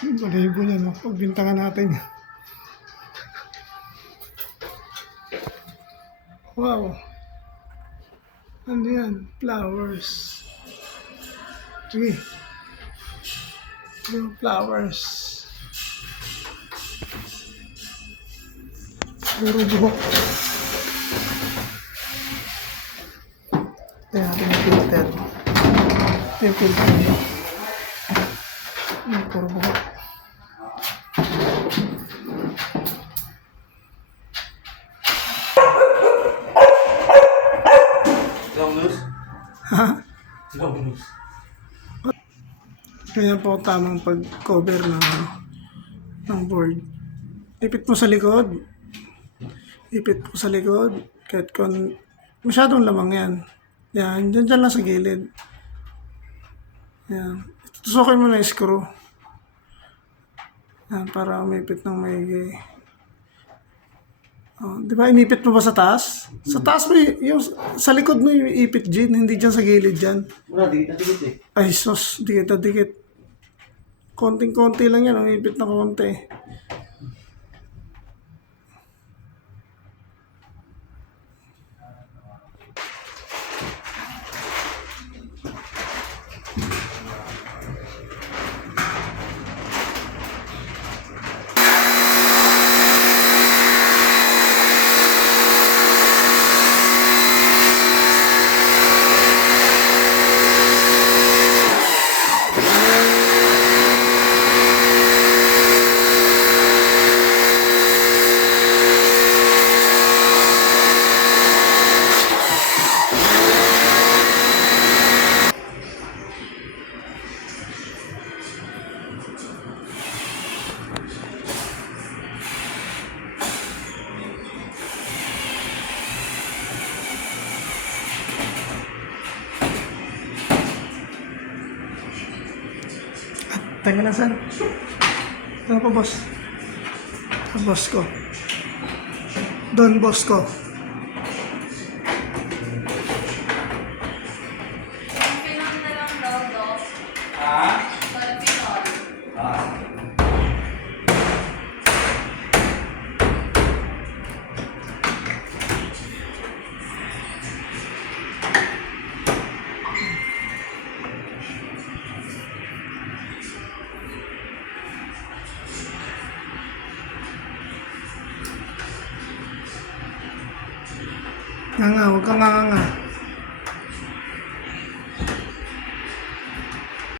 Balibo niya, no? Pagbintangan natin. Wow. Ano yan? Flowers. Tree. Yung flowers. Puro buhok. Ito natin yung filter. Ito yung filter niya. Yung puro buhok. Long nose? Ha? Long nose. Kaya po tamang pag-cover ng board. Ipit mo sa likod. Ipit mo sa likod. Kahit kung masyadong lamang yan. Yan, dyan lang sa gilid. Yan. Tusukin mo na yung screw. Yan, para umipit ng maigi. Oh, di ba inipit mo ba sa taas? Sa taas mo yung sa likod mo yung ipit dyan, hindi dyan sa gilid dyan. Wala, dikit na dikit eh. Ay sus, dikit na dikit. Konting-konti lang yan, ang ipit na konti. Teka lang, sir. Ano pa, boss? Boss ko. Don, boss ko. Pinong na lang daw, Doc. Ah? Pinong. Ah. Nga, huwag kang nga.